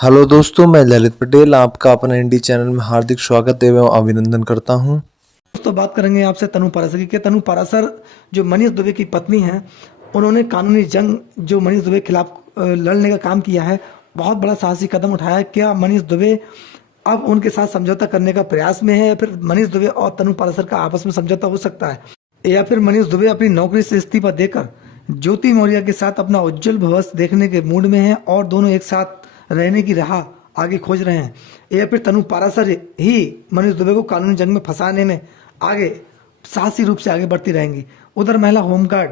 Hello दोस्तों, मैं ललित पटेल आपका अपना इंडी चैनल में हार्दिक स्वागत एवं अभिनंदन करता हूं। दोस्तों बात करेंगे आपसे तनु पाराशर की। तनु पाराशर जो मनीष दुबे की पत्नी हैं, उन्होंने कानूनी जंग जो मनीष दुबे के खिलाफ लड़ने का काम किया है, बहुत बड़ा साहसी कदम उठाया है। क्या मनीष दुबे अब उनके साथ समझौता करने का प्रयास में है, या फिर मनीष दुबे और तनु पाराशर का आपस में समझौता हो सकता है, या फिर मनीष दुबे अपनी नौकरी से इस्तीफा देकर ज्योति मौर्य के साथ अपना उज्जवल भविष्य देखने के मूड में हैं और दोनों एक साथ रहने की राह आगे खोज रहे हैं, या फिर तनु पाराशर ही मनीष दुबे को कानूनी जंग में फंसाने में आगे साहसी रूप से आगे बढ़ती रहेंगी। उधर महिला होमगार्ड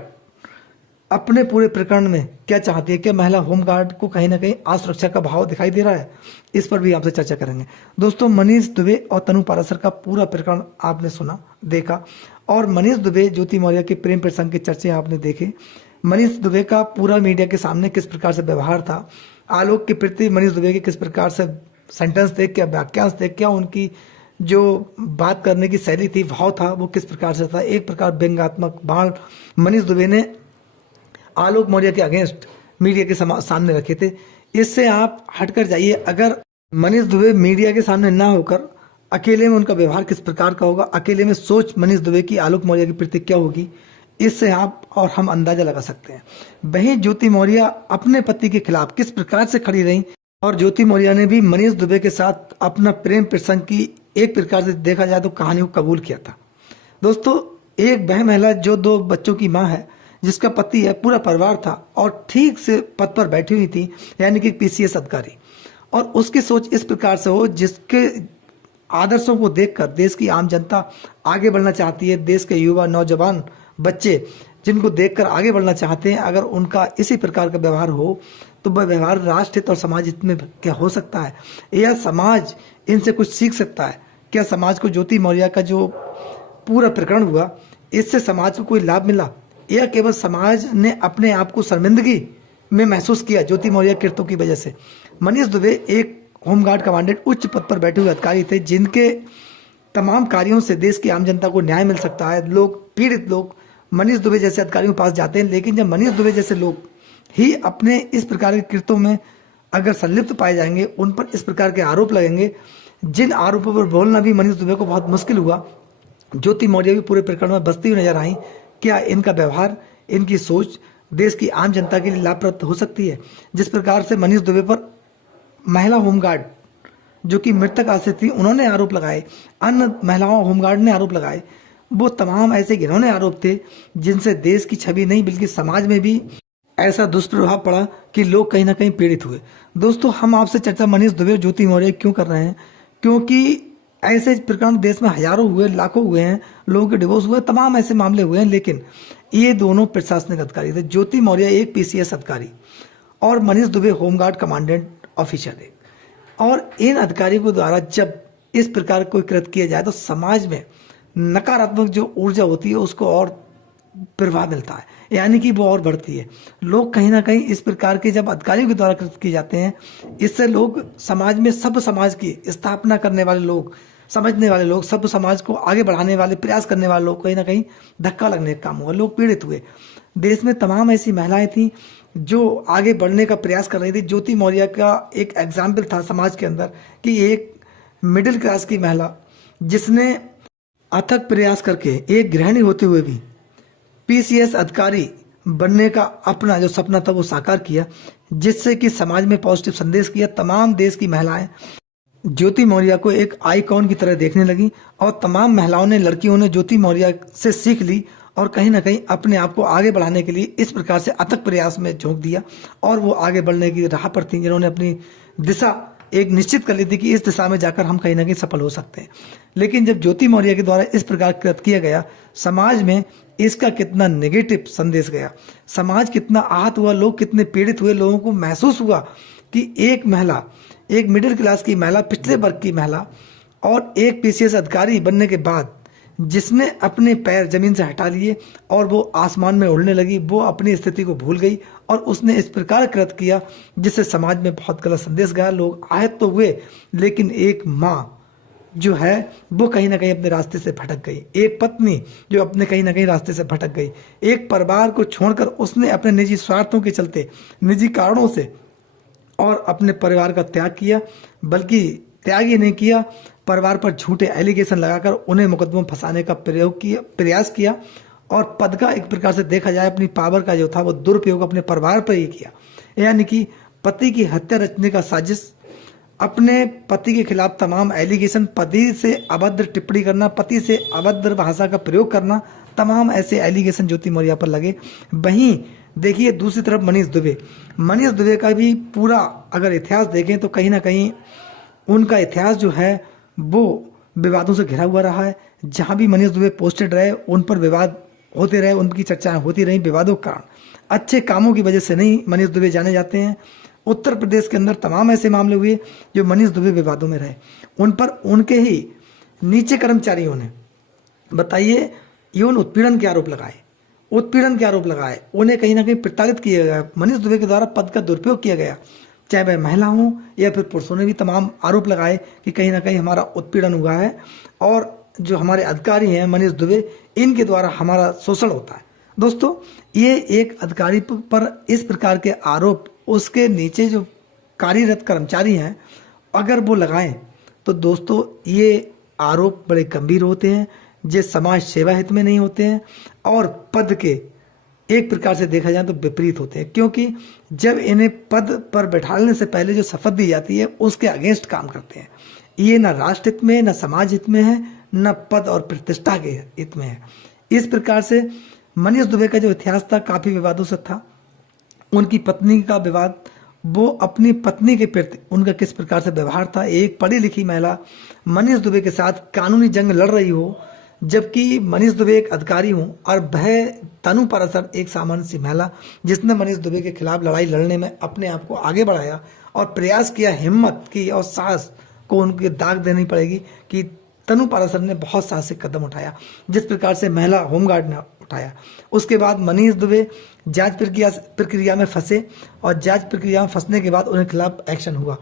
अपने पूरे प्रकरण में क्या चाहती है? क्या महिला होमगार्ड को कहीं ना कहीं असुरक्षा का भाव दिखाई दे रहा है? इस पर भी आपसे चर्चा करेंगे। दोस्तों, मनीष दुबे और तनु पाराशर का पूरा प्रकरण आपने सुना, देखा, और मनीष दुबे ज्योति मौर्य के प्रेम प्रसंग के चर्चे आपने देखे। मनीष दुबे का पूरा मीडिया के सामने किस प्रकार से व्यवहार था, आलोक के प्रति मनीष दुबे के किस प्रकार से सेंटेंस थे, क्या वाक्यांश थे, क्या उनकी जो बात करने की शैली थी, भाव था, वो किस प्रकार से था। एक प्रकार व्यंग्यात्मक बाण मनीष दुबे ने आलोक मौर्य के अगेंस्ट मीडिया के सामने रखे थे। इससे आप हटकर जाइए। अगर मनीष दुबे मीडिया के सामने ना होकर अकेले में उनका व्यवहार किस प्रकार का होगा, अकेले में सोच मनीष दुबे की आलोक मौर्य की प्रति क्या होगी, इससे आप और हम अंदाजा लगा सकते हैं। वहीं ज्योति मौर्य अपने पति के खिलाफ किस प्रकार से खड़ी रही, और ज्योति मौर्य ने भी मनीष दुबे के साथ अपना प्रेम प्रसंग की एक प्रकार से देखा जाए तो कहानी को कबूल किया था। दोस्तों, एक वह महिला जो 2 बच्चों की मां है, जिसका पति है, पूरा परिवार था और ठीक से पद पर बैठी हुई थी, यानी कि पीसीएस अधिकारी, और उसकी सोच इस प्रकार से हो जिसके आदर्शों को देखकर देश की आम जनता आगे बढ़ना चाहती है। देश के युवा नौजवान बच्चे जिनको देखकर आगे बढ़ना चाहते हैं, अगर उनका इसी प्रकार का व्यवहार हो तो वह व्यवहार राष्ट्र हित और समाज हित में क्या हो सकता है, या समाज इनसे कुछ सीख सकता है? क्या समाज को ज्योति मौर्य का जो पूरा प्रकरण हुआ, इससे समाज को कोई लाभ मिला, या केवल समाज ने अपने आप को शर्मिंदगी में महसूस किया ज्योति मौर्य कृत्यों की वजह से? मनीष दुबे एक होमगार्ड कमांडेंट, उच्च पद पर बैठे हुए अधिकारी थे, जिनके तमाम कार्यों से देश की आम जनता को न्याय मिल सकता है। लोग, पीड़ित लोग मनीष दुबे जैसे अधिकारियों के पास जाते हैं, लेकिन जब मनीष दुबे जैसे लोग ही अपने इस प्रकार के कृत्यों में अगर संलिप्त पाए जाएंगे, उन पर इस प्रकार के आरोप लगेंगे, जिन आरोपों पर बोलना भी मनीष दुबे को बहुत मुश्किल हुआ। ज्योति मौर्य भी पूरे प्रकरण में बसती हुई नजर आई। क्या इनका व्यवहार, इनकी सोच देश की आम जनता के लिए लाभप्रद हो सकती है? जिस प्रकार से मनीष दुबे पर महिला होमगार्ड जो कि मृतक आश्रित थी, उन्होंने आरोप लगाए, अन्य महिलाओं होमगार्ड ने आरोप लगाए, वो तमाम ऐसे घिनौने आरोप थे जिनसे देश की छवि नहीं बल्कि समाज में भी ऐसा दुष्प्रभाव पड़ा कि लोग कहीं ना कहीं पीड़ित हुए। दोस्तों, हम आपसे चर्चा मनीष दुबे और ज्योति मौर्य क्यों कर रहे हैं? क्योंकि ऐसे प्रकरण देश में हजारों हुए, लाखों हुए हैं, लोगों के डिवोर्स हुए, तमाम ऐसे मामले हुए हैं, लेकिन ये दोनों प्रशासनिक अधिकारी थे। ज्योति मौर्य एक पीसीएस अधिकारी और Manish Dubey home guard commandant officer थे। और इन अधिकारियों के द्वारा जब इस प्रकार कोई कृत्य किया जाए तो समाज में नकारात्मक जो ऊर्जा होती है उसको और प्रभाव मिलता है, यानी कि वो और बढ़ती है। लोग कहीं ना कहीं इस प्रकार के जब अधिकारियों के द्वारा कृत्य किए जाते हैं, इससे लोग समाज में सभ्य समाज की स्थापना करने वाले लोग, समझने वाले लोग, सभ्य समाज को आगे बढ़ाने वाले, प्रयास करने वाले लोग कहीं ना कहीं धक्का लगने का काम हुआ, लोग पीड़ित हुए। देश में तमाम ऐसी महिलाएं थी जो आगे बढ़ने का प्रयास कर रही थी। ज्योति मौर्य का एक एग्जाम्पल था समाज के अंदर कि एक मिडिल क्लास की महिला जिसने अथक प्रयास करके एक गृहिणी होते हुए भी पीसीएस अधिकारी बनने का अपना जो सपना था वो साकार किया, जिससे कि समाज में पॉजिटिव संदेश किया। तमाम देश की महिलाएं ज्योति मौर्य को एक आइकॉन की तरह देखने लगी, और तमाम महिलाओं ने, लड़कियों ने ज्योति मौर्य से सीख ली और कहीं ना कहीं अपने आप को आगे बढ़ाने के लिए इस प्रकार से अथक प्रयास में झोंक दिया, और वो आगे बढ़ने की राह पर थी, जिन्होंने अपनी दिशा एक निश्चित कर ली थी कि इस दिशा में जाकर हम कहीं ना कहीं सफल हो सकते हैं। लेकिन जब ज्योति मौर्य के द्वारा इस प्रकार कृत्य किया गया, समाज में इसका कितना नेगेटिव संदेश गया, समाज कितना आहत हुआ, लोग कितने पीड़ित हुए, लोगों को महसूस हुआ कि एक महिला, एक मिडिल क्लास की महिला, पिछले वर्ग की महिला, और एक पीसीएस अधिकारी बनने के बाद जिसने अपने पैर जमीन से हटा लिए और वो आसमान में उड़ने लगी, वो अपनी स्थिति को भूल गई और उसने इस प्रकार कृत्य किया जिससे समाज में बहुत गलत संदेश गया। लोग आहत तो हुए, लेकिन एक माँ जो है वो कहीं ना कहीं अपने रास्ते से भटक गई, एक पत्नी जो अपने कहीं ना कहीं रास्ते से भटक गई, एक परिवार को छोड़कर उसने अपने निजी स्वार्थों के चलते, निजी कारणों से और अपने परिवार का त्याग किया, बल्कि त्याग ही नहीं किया, परिवार पर झूठे एलिगेशन लगाकर उन्हें मुकदमों में फंसाने का प्रयास किया और पद का एक प्रकार से देखा जाए अपनी पावर का जो था वो दुरुपयोग अपने परिवार पर ही किया। यानी कि पति की हत्या रचने का साजिश, अपने पति के खिलाफ तमाम एलिगेशन, पति से अभद्र टिप्पणी करना, पति से अभद्र भाषा का प्रयोग करना, तमाम ऐसे एलिगेशन ज्योति मौर्य पर लगे। वहीं देखिए दूसरी तरफ मनीष दुबे का भी पूरा अगर इतिहास देखें तो कहीं ना कहीं उनका इतिहास जो है वो विवादों से घिरा हुआ रहा है। जहां भी मनीष दुबे पोस्टेड रहे उन पर विवाद होते रहे, उनकी चर्चाएं होती रही विवादों के कारण। अच्छे कामों की वजह से नहीं मनीष दुबे जाने जाते हैं। उत्तर प्रदेश के अंदर तमाम ऐसे मामले हुए जो मनीष दुबे विवादों में रहे, उन पर उनके ही नीचे कर्मचारियों ने, बताइए, यौन उत्पीड़न के आरोप लगाए, उन्हें कहीं ना कहीं प्रताड़ित किया गया। मनीष दुबे के द्वारा पद का दुरुपयोग किया गया, चाहे वह महिला हो या फिर पुरुषों ने भी तमाम आरोप लगाए कि कहीं ना कहीं हमारा उत्पीड़न हुआ है और जो हमारे अधिकारी हैं मनीष दुबे, इनके द्वारा हमारा शोषण होता है। दोस्तों, ये एक अधिकारी पर इस प्रकार के आरोप उसके नीचे जो कार्यरत कर्मचारी हैं अगर वो लगाएं तो दोस्तों ये आरोप बड़े गंभीर होते हैं, जो समाज सेवा हित में नहीं होते हैं और पद के एक प्रकार से देखा जाए तो विपरीत होते हैं, क्योंकि जब इन्हें पद पर बैठाने से पहले जो शपथ दी जाती है उसके अगेंस्ट काम करते हैं। ये न राष्ट्र हित में, न समाज हित में है, न पद और प्रतिष्ठा के हित में है। इस प्रकार से मनीष दुबे का जो इतिहास था काफ़ी विवादों से था। उनकी पत्नी का विवाद, वो अपनी पत्नी के प्रति उनका किस प्रकार से व्यवहार था। एक पढ़ी लिखी महिला मनीष दुबे के साथ कानूनी जंग लड़ रही हो, जबकि मनीष दुबे एक अधिकारी हूँ और वह तनु पराशर एक सामान्य सी महिला जिसने मनीष दुबे के खिलाफ लड़ाई लड़ने में अपने आप को आगे बढ़ाया और प्रयास किया, हिम्मत की और साहस को उनके दाग देनी पड़ेगी कि तनु पराशर ने बहुत साहसिक कदम उठाया, जिस प्रकार से महिला होमगार्ड ने उठाया। उसके बाद मनीष दुबे जांच प्रक्रिया में फंसे और जांच प्रक्रिया में फंसने के बाद उनके खिलाफ एक्शन हुआ।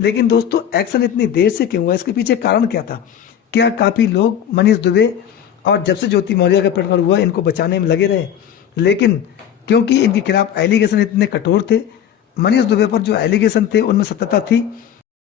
लेकिन दोस्तों, एक्शन इतनी देर से क्यों हुआ, इसके पीछे कारण क्या था? क्या काफ़ी लोग मनीष दुबे और जब से ज्योति मौर्य का प्रकरण हुआ इनको बचाने में लगे रहे, लेकिन क्योंकि इनके खिलाफ एलिगेशन इतने कठोर थे, मनीष दुबे पर जो एलिगेशन थे उनमें सत्यता थी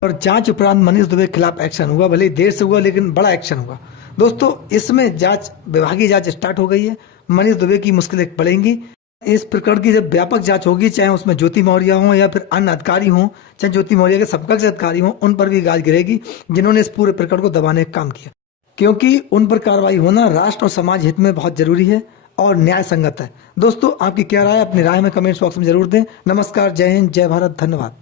और जांच उपरांत मनीष दुबे के खिलाफ एक्शन हुआ। भले देर से हुआ लेकिन बड़ा एक्शन हुआ। दोस्तों, इसमें विभागीय जांच स्टार्ट हो गई है। मनीष दुबे की मुश्किलें बढ़ेंगी। इस प्रकरण की जब व्यापक जांच होगी, चाहे उसमें ज्योति मौर्य हो या फिर अन्य अधिकारी हों, चाहे ज्योति मौर्य के समकक्ष अधिकारी हों, उन पर भी गाज गिरेगी जिन्होंने इस पूरे प्रकरण को दबाने का काम किया, क्योंकि उन पर कार्रवाई होना राष्ट्र और समाज हित में बहुत जरूरी है और न्याय संगत है। दोस्तों, आपकी क्या राय है? अपनी राय में कमेंट बॉक्स में जरूर दें। नमस्कार, जय हिंद, जय भारत, धन्यवाद।